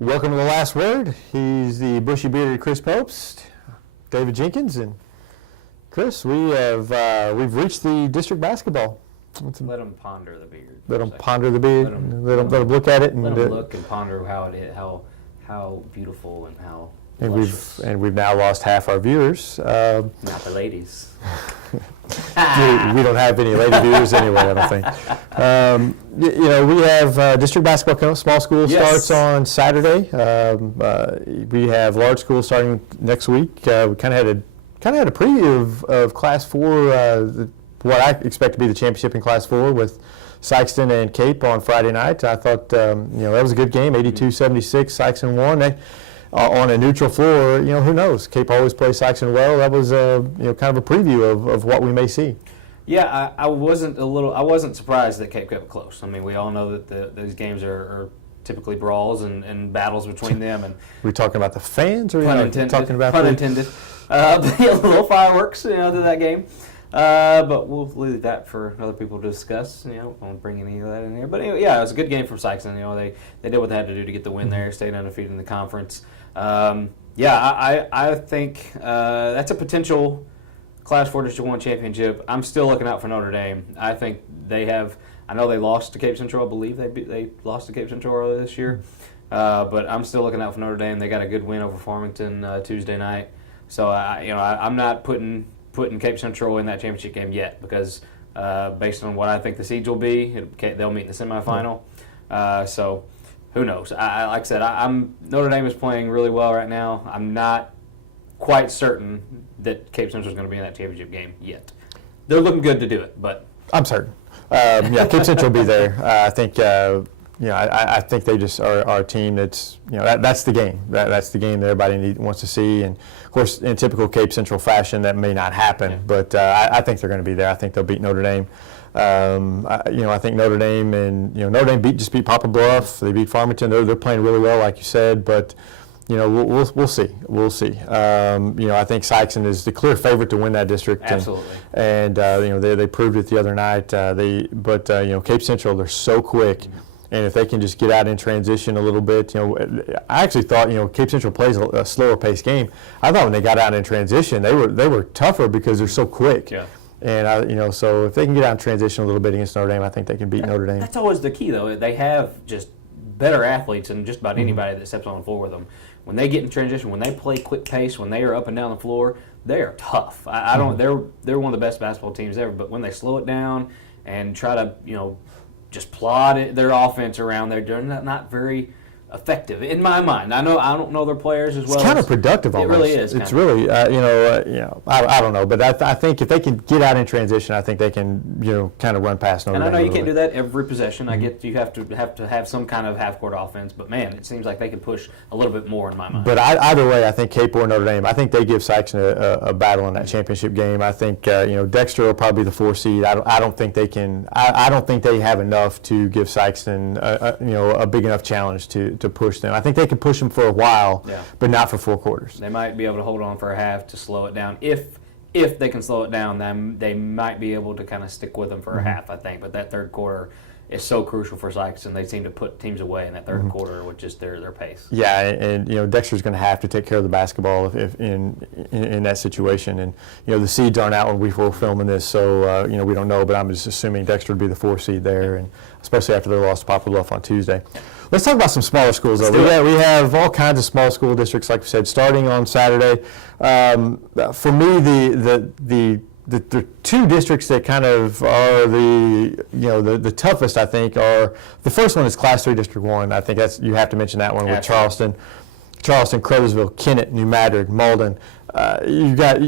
Welcome to The Last Word. He's the bushy-bearded Chris Popes, David Jenkins, and Chris, we've reached the district basketball. Let them ponder the beard. Let them ponder the beard. Let them look at it and let them look and ponder how beautiful and how. And we've now lost half our viewers. Not the ladies. We don't have any lady viewers anyway, I don't think. We have district basketball. Small school starts on Saturday. We have large school starting next week. We kind of had a preview of Class 4, what I expect to be the championship in Class 4 with Sikeston and Cape on Friday night. I thought that was a good game. 82-76, Sikeston won. On a neutral floor, who knows? Cape always plays Saxony well. That was kind of a preview of what we may see. Yeah, I wasn't surprised that Cape kept it close. I mean, we all know that these games are typically brawls and battles between them. And we talking about the fans, or talking about pun intended? A little fireworks, to that game. But we'll leave that for other people to discuss. Won't bring any of that in here. But anyway, yeah, it was a good game from Sikeston. They did what they had to do to get the win there, stayed undefeated in the conference. I think that's a potential Class 4 District 1 championship. I'm still looking out for Notre Dame. I think they have. I know they lost to Cape Central. I believe they lost to Cape Central earlier this year. But I'm still looking out for Notre Dame. They got a good win over Farmington Tuesday night. So I'm not putting Cape Central in that championship game yet because based on what I think the seeds will be, they'll meet in the semifinal. So who knows? Like I said, Notre Dame is playing really well right now. I'm not quite certain that Cape Central is going to be in that championship game yet. They're looking good to do it, but I'm certain. Cape Central will be there. I think. I think they just are a team that's that's the game. That's the game that everybody wants to see. And of course, in typical Cape Central fashion, that may not happen. But I think they're going to be there. I think they'll beat Notre Dame. I think Notre Dame Notre Dame just beat Papa Bluff. They beat Farmington. They're playing really well, like you said. But we'll see. We'll see. I think Sikeston is the clear favorite to win that district. Absolutely. And they proved it the other night. Cape Central, they're so quick. And if they can just get out in transition a little bit, I actually thought, Cape Central plays a slower paced game. I thought when they got out in transition, they were tougher because they're so quick. Yeah. And so if they can get out in transition a little bit against Notre Dame, I think they can beat Notre Dame. That's always the key, though. They have just better athletes than just about anybody that steps on the floor with them. When they get in transition, when they play quick pace, when they are up and down the floor, they are tough. They're one of the best basketball teams ever. But when they slow it down and try to just plod their offense around there, they're not very effective in my mind. I don't know their players as well. It's counterproductive almost. It really is. It's really, I don't know, but I think if they can get out in transition, I think they can, kind of run past Notre Dame. And I know you can't do that every possession. Mm-hmm. I get you have to have some kind of half-court offense, but man, it seems like they can push a little bit more in my mind. But either way, I think Cape or Notre Dame, I think they give Sikeston a battle in that championship game. I think Dexter will probably be the 4 seed. I don't think they can. I don't think they have enough to give Sikeston a big enough challenge to push them. I think they can push them for a while, but not for 4 quarters. They might be able to hold on for a half to slow it down. If they can slow it down, then they might be able to kind of stick with them for a half, I think. But that third quarter is so crucial for Sikeston. They seem to put teams away in that third quarter with just their pace. Yeah, and Dexter's going to have to take care of the basketball if in that situation. And the seeds aren't out when we were filming this, so we don't know. But I'm just assuming Dexter would be the 4 seed there, and especially after their loss to Papa Bluff on Tuesday. Let's talk about some smaller schools, though. We have all kinds of small school districts, like we said, starting on Saturday. For me, the 2 districts that kind of are the toughest, I think, are the first one is Class 3 District 1. I think you have to mention that one with Charleston, Crothersville, Kennett, New Madrid, Malden. You've got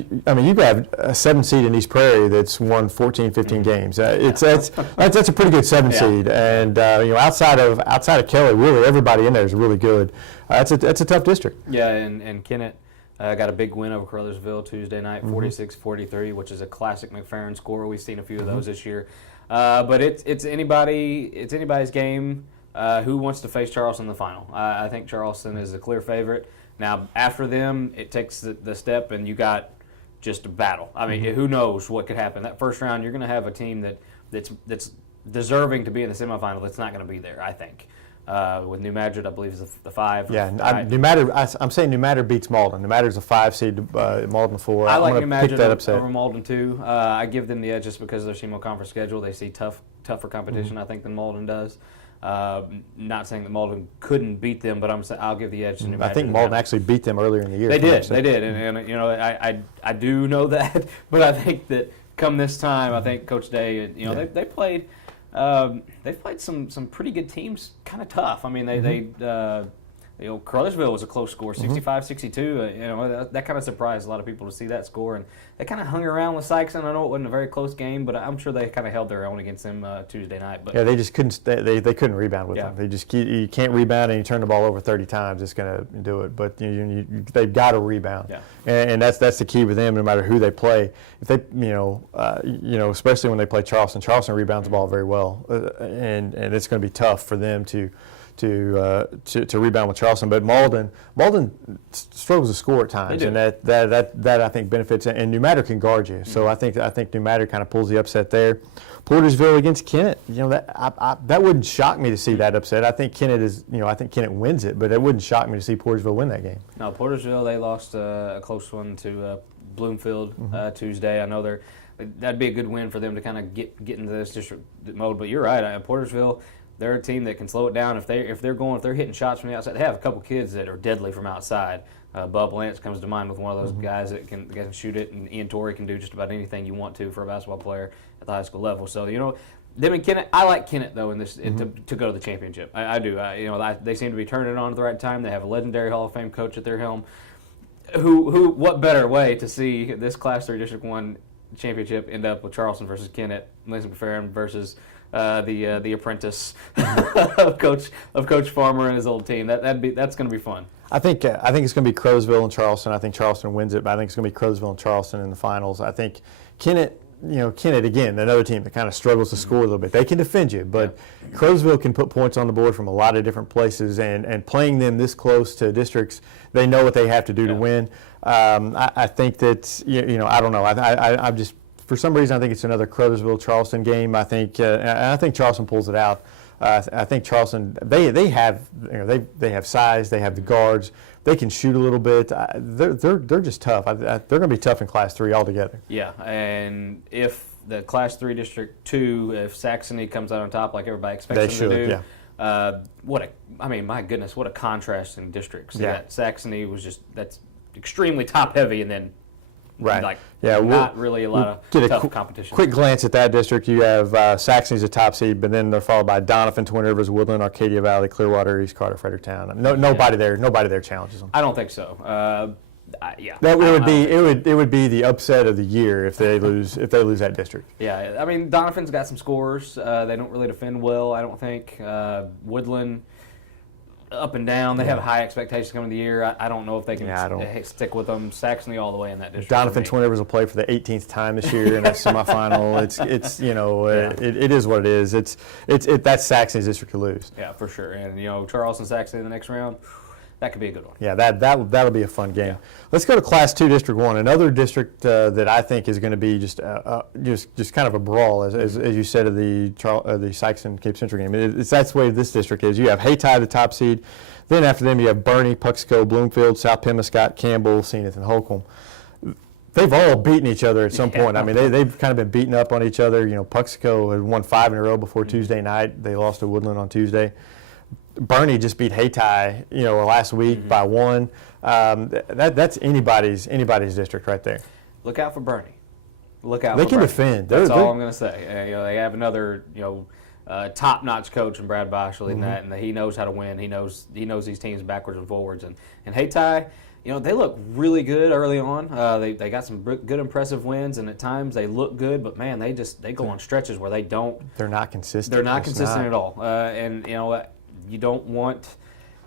a 7 seed in East Prairie that's won 14, 15 games. That's a pretty good 7 seed, and outside of Kelly, really everybody in there is really good. That's a tough district. Yeah, and Kennett got a big win over Crothersville Tuesday night, 46-43, which is a classic McFerrin score. We've seen a few of those this year, but it's anybody's game. Who wants to face Charleston in the final? I think Charleston is a clear favorite. Now, after them, it takes the step, and you got just a battle. I mean, who knows what could happen. That first round, you're going to have a team that's deserving to be in the semifinal that's not going to be there, I think. With New Madrid, I believe, is the 5. Yeah, New Madrid. I'm saying New Madrid beats Malden. New Madrid's a 5 seed, Malden 4. I like I'm New gonna pick Madrid that upset. over Malden too. I give them the edge just because of their SEMO conference schedule. They see tougher competition, I think, than Malden does. Not saying that Malden couldn't beat them, but I'll give the edge to New Madrid. I think Malden actually beat them earlier in the year. They did, and you know, I do know that, but I think that come this time, I think Coach Day, you know, they played. They've played some pretty good teams, kind of tough. I mean, Cartersville was a close score, 65-62. You know, that kind of surprised a lot of people to see that score, and they kind of hung around with Sikeston. I know it wasn't a very close game, but I'm sure they kind of held their own against them Tuesday night. But yeah, they just couldn't. They couldn't rebound with them. They just you can't rebound, and you turn the ball over 30 times, it's going to do it. But they've got to rebound, and that's the key with them. No matter who they play, if they especially when they play Charleston. Charleston rebounds the ball very well, and it's going to be tough for them to rebound with Charleston, but Malden struggles to score at times, and that I think benefits. And New Madrid can guard you, so I think New Madrid kind of pulls the upset there. Portersville against Kennett, that wouldn't shock me to see that upset. I think Kennett wins it, but it wouldn't shock me to see Portersville win that game. No, Portersville, they lost a close one to Bloomfield Tuesday. I know that'd be a good win for them to kind of get into this district mode. But you're right, Portersville. They're a team that can slow it down if they're hitting shots from the outside. They have a couple kids that are deadly from outside. Bub Lance comes to mind with one of those guys that can shoot it, and Ian Torrey can do just about anything you want to for a basketball player at the high school level. So them and Kennett. I like Kennett though in this to go to the championship. I do. They seem to be turning it on at the right time. They have a legendary Hall of Fame coach at their helm. Who? What better way to see this Class 3 District 1 championship end up with Charleston versus Kennett, Lincoln Farron versus the apprentice of Coach Farmer and his old team. That's going to be fun. I think it's going to be Crowsville and Charleston. I think Charleston wins it, but I think it's going to be Crowsville and Charleston in the finals. I think Kennett again, another team that kind of struggles to score a little bit. They can defend you, but Crowsville can put points on the board from a lot of different places, and playing them this close to districts, they know what they have to do to win. I think that I don't know. I'm just. For some reason, I think it's another Crowsville-Charleston game. I think Charleston pulls it out. I think Charleston they have size, they have the guards, they can shoot a little bit. They're just tough. They're going to be tough in Class 3 altogether. Yeah, and if the Class 3 District 2, if Saxony comes out on top like everybody expects them to do, my goodness, what a contrast in districts. Yeah. Saxony was that's extremely top heavy, and then. Right. Not really a lot of tough competition. Quick glance at that district. You have Saxony's a top seed, but then they're followed by Doniphan, Twin Rivers, Woodland, Arcadia Valley, Clearwater, East Carter, Fredericktown. Nobody there challenges them. I don't think so. It would be the upset of the year if they lose that district. Yeah, I mean Doniphan's got some scores. They don't really defend well, I don't think. Woodland. Up and down. They have high expectations coming to the year. I don't know if they can stick with them. Saxony all the way in that district. Doniphan Twin Rivers will play for the 18th time this year in that semifinal. It is what it is. That's Saxony's district to lose. Yeah, for sure. And Charleston, Saxony in the next round. That could be a good one. Yeah, that'll be a fun game. Yeah. Let's go to Class 2 District 1, another district that I think is going to be just kind of a brawl, as you said, of the Sikeston and Cape Central game. That's the way this district is. You have Hayti, the top seed. Then after them, you have Bernie, Pemiscot, Bloomfield, South Pemiscot, Campbell, Zenith, and Holcomb. They've all beaten each other at some point. I mean, they've kind of been beating up on each other. Pemiscot had won 5 in a row before Tuesday night. They lost to Woodland on Tuesday. Bernie just beat Hayti, last week by 1. That's anybody's district right there. Look out for Bernie. Look out. They for can Bernie. Defend. That's all I'm going to say. They have another top-notch coach in Brad Bosch leading that, and he knows how to win. He knows these teams backwards and forwards. And Hayti, they look really good early on. They got some good, impressive wins, and at times they look good. But man, they go on stretches where they don't. They're not consistent. They're not consistent at all. And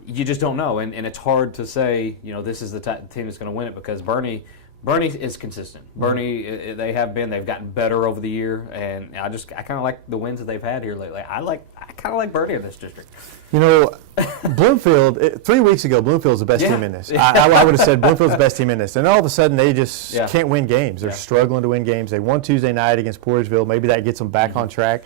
you just don't know, and it's hard to say, this is the team that's going to win it, because Bernie is consistent. Bernie, they've gotten better over the year, and I kind of like the wins that they've had here lately. I kind of like Bernie in this district. Bloomfield, 3 weeks ago, Bloomfield's the best team in this. I would have said Bloomfield's the best team in this, and all of a sudden they just can't win games. They're struggling to win games. They won Tuesday night against Portersville. Maybe that gets them back on track.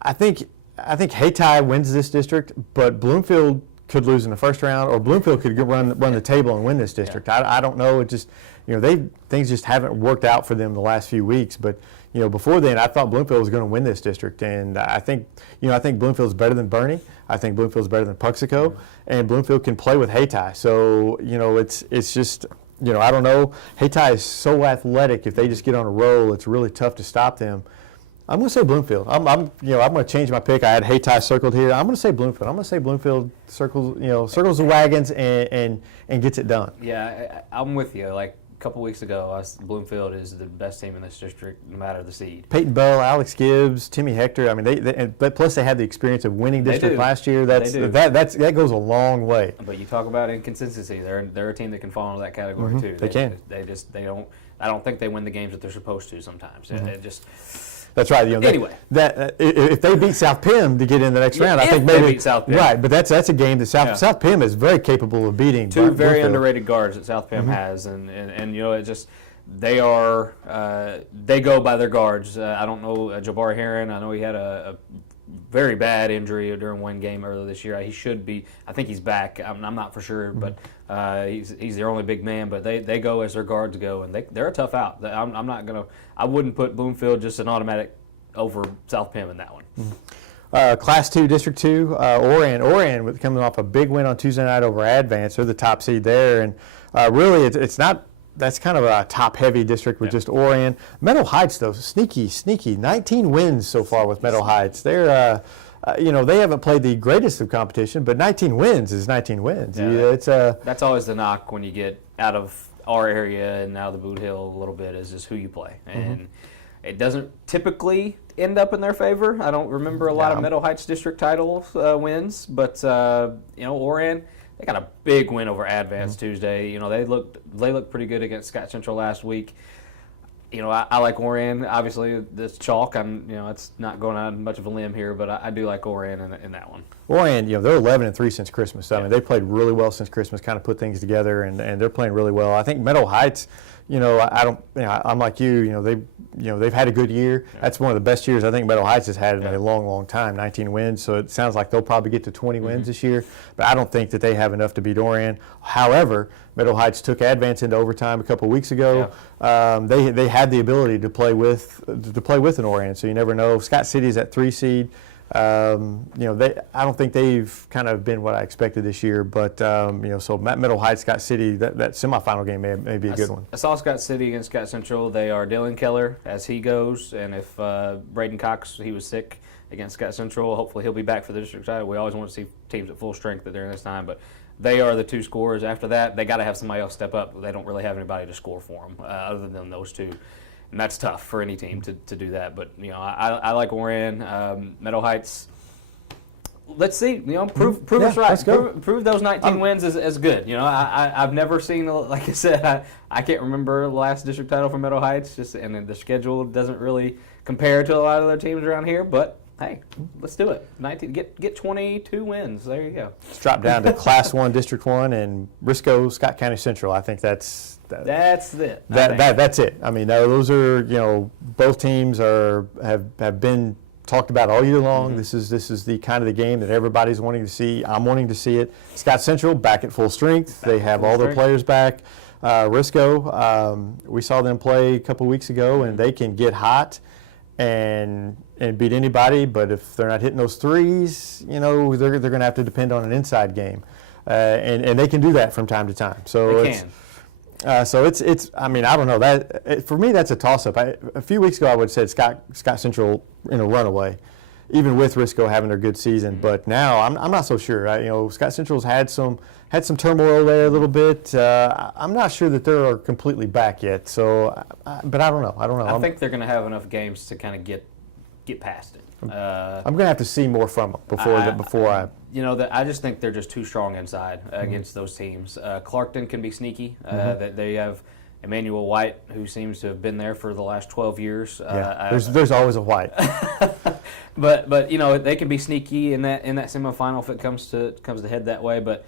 I think I think Hayti wins this district, but Bloomfield could lose in the first round, or Bloomfield could run the table and win this district. I don't know. It just, things just haven't worked out for them the last few weeks. But before then, I thought Bloomfield was going to win this district, and I think Bloomfield's better than Bernie. I think Bloomfield's better than Puxico, and Bloomfield can play with Hayti. So it's just. I don't know. Hayti is so athletic. If they just get on a roll, it's really tough to stop them. I'm going to say Bloomfield. I'm going to change my pick. I had Hayti circled here. I'm going to say Bloomfield. I'm going to say Bloomfield circles the wagons and gets it done. Yeah, I'm with you. Like a couple weeks ago, Bloomfield is the best team in this district, no matter the seed. Peyton Bell, Alex Gibbs, Timmy Hector. I mean, but plus they had the experience of winning district last year. That goes a long way. But you talk about inconsistency. They're a team that can fall into that category too. They can. They don't. I don't think they win the games that they're supposed to sometimes. It just. That's right. Anyway, if they beat South Pem to get in the next round, I think maybe they beat South Pem. Right. But that's a game that South Pem is very capable of beating. Two very underrated guards that South Pem has, and it just they go by their guards. I don't know Jabari Heron. I know he had a very bad injury during one game earlier this year. He should be. I think he's back. I'm not for sure, but he's their only big man. But they go as their guards go, and they're a tough out. I'm not gonna. I wouldn't put Bloomfield just an automatic over South Pem in that one. Class 2, District 2, Orion coming off a big win on Tuesday night over Advance. They're the top seed there, and really it's not. That's kind of a top-heavy district with just Orion. Meadow Heights, though, sneaky. 19 wins so far with Meadow Heights. They're, they haven't played the greatest of competition, but 19 wins is 19 wins. Yeah, that's always the knock when you get out of our area and out of the Boot Hill a little bit is just who you play. And it doesn't typically end up in their favor. I don't remember a lot of Meadow Heights district title wins, but, Orion, they got a big win over Advance Tuesday. They looked pretty good against Scott Central last week. I like Orion. Obviously, this chalk. It's not going on much of a limb here, but I do like Orion in that one. Orion, they're 11-3 since Christmas. I mean, they played really well since Christmas. Kind of put things together, and they're playing really well. I think Meadow Heights. I'm like you. They've had a good year. That's one of the best years I think Meadow Heights has had in a long, long time. 19 wins, so it sounds like they'll probably get to 20 wins this year. But I don't think that they have enough to beat Orion. However, Meadow Heights took Advance into overtime a couple weeks ago. Yeah. They had the ability to play with an Orion, so you never know. Scott City is at 3 seed. I don't think they've kind of been what I expected this year, but so Meadow Heights, Scott City, that semifinal game may be a good one. I saw Scott City against Scott Central. They are Dylan Keller as he goes, and if Braden Cox, he was sick against Scott Central, hopefully he'll be back for the district title. We always want to see teams at full strength during this time, but they are the two scorers. After that, they got to have somebody else step up. They don't really have anybody to score for them other than those two. And that's tough for any team to do that. But, I like Orion. Meadow Heights, let's see. Prove us right. Prove those 19 wins as good. I've never seen, like I said, I can't remember the last district title for Meadow Heights. And the schedule doesn't really compare to a lot of other teams around here. But, hey, let's do it. 19, get 22 wins. There you go. Let's drop down to Class 1, District 1, and Risco, Scott County Central. I think that's it. That's it. I mean, those are both teams have been talked about all year long. This is the kind of the game that everybody's wanting to see. I'm wanting to see it. Scott Central back at full strength. They have all their players back. Risco, we saw them play a couple weeks ago, and they can get hot and beat anybody. But if they're not hitting those threes, they're going to have to depend on an inside game, and they can do that from time to time. So they can. So it's. I mean, I don't know. For me, that's a toss-up. A few weeks ago, I would have said Scott Central in a runaway, even with Risco having their good season. But now, I'm not so sure. Scott Central's had some turmoil there a little bit. I'm not sure that they're completely back yet. So, but I don't know. I think they're going to have enough games to kind of get past it. I'm going to have to see more from them before I. I just think they're just too strong inside against those teams. Clarkton can be sneaky. They have Emmanuel White, who seems to have been there for the last 12 years. There's always a White. but they can be sneaky in that semifinal if it comes to head that way. But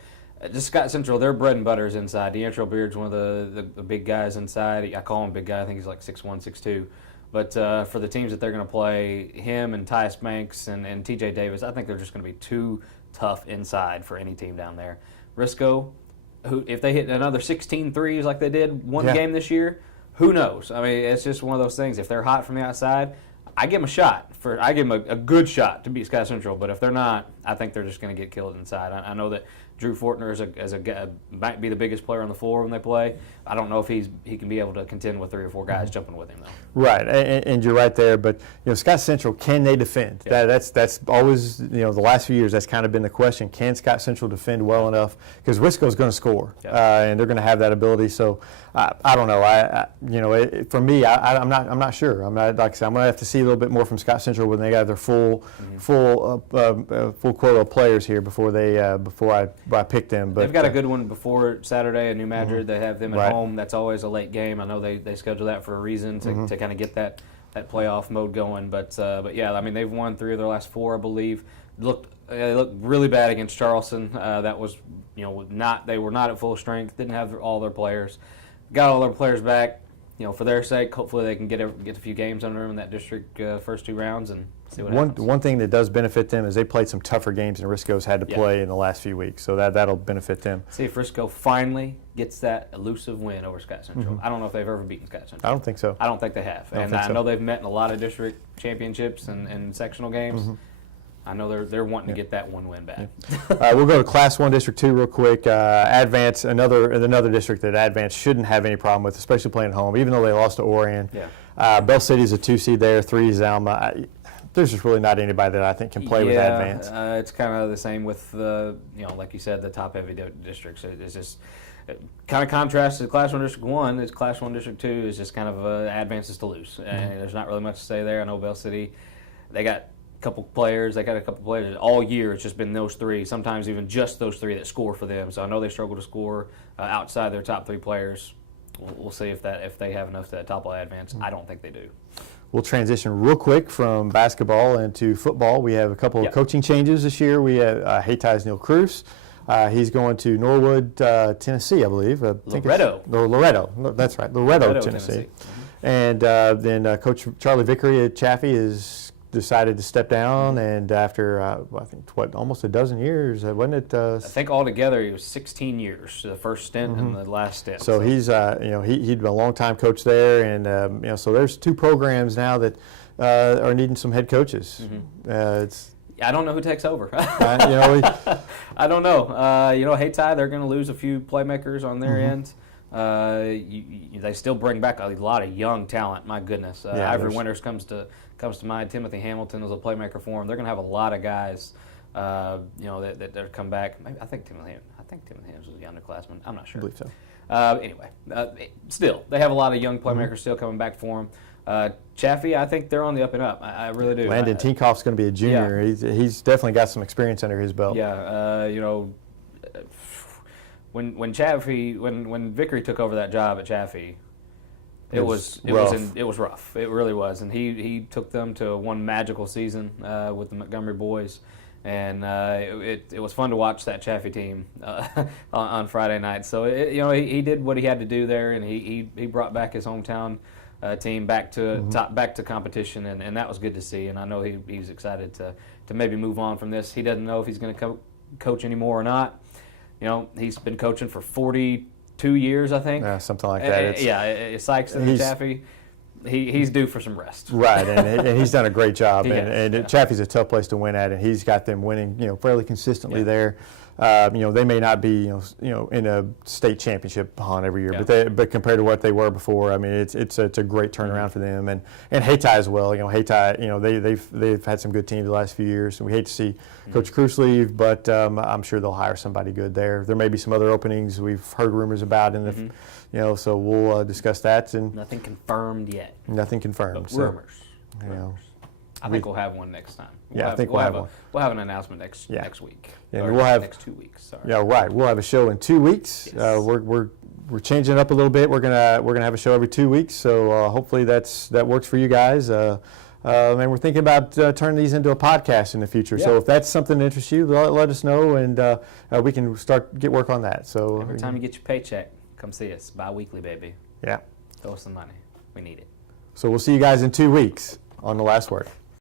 just Scott Central, their bread and butter is inside. D'Antrell Beard's one of the big guys inside. I call him big guy. I think he's like 6'1", 6'2". But for the teams that they're going to play, him and Tyus Banks and T.J. Davis, I think they're just going to be too tough inside for any team down there. Risco, who if they hit another 16 threes like they did one game this year, who knows? I mean, it's just one of those things. If they're hot from the outside, I give them a shot. I give them a good shot to beat Sky Central. But if they're not, I think they're just going to get killed inside. I know that Drew Fortner might be the biggest player on the floor when they play. I don't know if he can be able to contend with 3 or 4 guys jumping with him though. Right, and you're right there. But Scott Central, can they defend? Yeah. That's always the last few years that's kind of been the question. Can Scott Central defend well enough? Because Risco's going to score, and they're going to have that ability. So I don't know. For me, I'm not sure. Like I said, I'm going to have to see a little bit more from Scott Central when they got their full quota of players here before I pick them. But they've got a good one before Saturday in New Madrid. They have them at home. That's always a late game. I know they schedule that for a reason to kind of get that playoff mode going. But yeah, I mean they've won 3 of their last 4, I believe. They looked really bad against Charleston. That was they were not at full strength. Didn't have all their players. Got all their players back. For their sake, hopefully they can get a few games under them in that district first 2 rounds and see what happens. One thing that does benefit them is they played some tougher games than Risco's had to play in the last few weeks, so that'll benefit them. See if Risco finally gets that elusive win over Scott Central. I don't know if they've ever beaten Scott Central. I don't think so. I don't think they have. I know they've met in a lot of district championships and sectional games. I know they're wanting to get that one win back. We'll go to Class 1 District 2 real quick. Advance, another district that Advance shouldn't have any problem with, especially playing home, even though they lost to Orion. Bell City's a 2 seed there, 3 Zalma. There's just really not anybody that I think can play with Advance. It's kind of the same with like you said, the top-heavy districts. It's just kind of contrast to Class 1 District 1. It's Class 1 District 2 is just kind of Advances to lose. And there's not really much to say there. I know Bell City, they got a couple players all year. It's just been those 3, sometimes even just those 3 that score for them. So I know they struggle to score outside their top 3 players. We'll see if they have enough to topple Advance. I don't think they do. We'll transition real quick from basketball into football. We have a couple of coaching changes this year. We have Haytai's Neil Cruz. He's going to Norwood, Tennessee, I believe. Loretto. That's right, Loretto, Tennessee. And then Coach Charlie Vickery at Chaffee is decided to step down, and after I think almost a dozen years, wasn't it? I think altogether he was 16 years, the first stint and the last stint. So he's he'd been a long time coach there, and so there's 2 programs now that are needing some head coaches. I don't know who takes over. I don't know. Haytai, they're going to lose a few playmakers on their end. They still bring back a lot of young talent. My goodness, Ivory Winters comes to mind. Timothy Hamilton is a playmaker for them. They're going to have a lot of guys, that come back. I think Timothy Hamilton was a underclassman. I'm not sure. I believe so. Anyway, still they have a lot of young playmakers still coming back for them. Chaffee, I think they're on the up and up. I really do. Landon Tinkoff's going to be a junior. Yeah. He's definitely got some experience under his belt. Yeah, when Vickery took over that job at Chaffee, it was rough. It really was, and he took them to one magical season with the Montgomery boys, and it was fun to watch that Chaffee team on Friday night. So he did what he had to do there, and he brought back his hometown team back to competition, and that was good to see. And I know he's excited to maybe move on from this. He doesn't know if he's going to coach anymore or not. He's been coaching for 42 years, I think. Yeah, something like that. Sikeston and Chaffee. He's due for some rest. Right, and he's done a great job. And Chaffee's a tough place to win at, and he's got them winning, fairly consistently there. They may not be, in a state championship hunt every year, but compared to what they were before, I mean, it's a great turnaround for them, and Haytai as well. Haytai, they've had some good teams the last few years, and we hate to see Coach Cruz leave, but I'm sure they'll hire somebody good there. There may be some other openings we've heard rumors about in the. So we'll discuss that. And nothing confirmed yet. Nothing confirmed. But rumors. I think we'll have one next time. We'll have one. We'll have an announcement next week. Yeah, we'll have next 2 weeks. Sorry. Yeah, right. We'll have a show in 2 weeks. Yes. We're changing it up a little bit. We're gonna have a show every 2 weeks. So hopefully that works for you guys. And we're thinking about turning these into a podcast in the future. Yeah. So if that's something that interests you, let us know, and we can get work on that. So every time you get your paycheck, come see us. Bi-weekly, baby. Yeah. Throw us some money. We need it. So we'll see you guys in 2 weeks on The Last Word.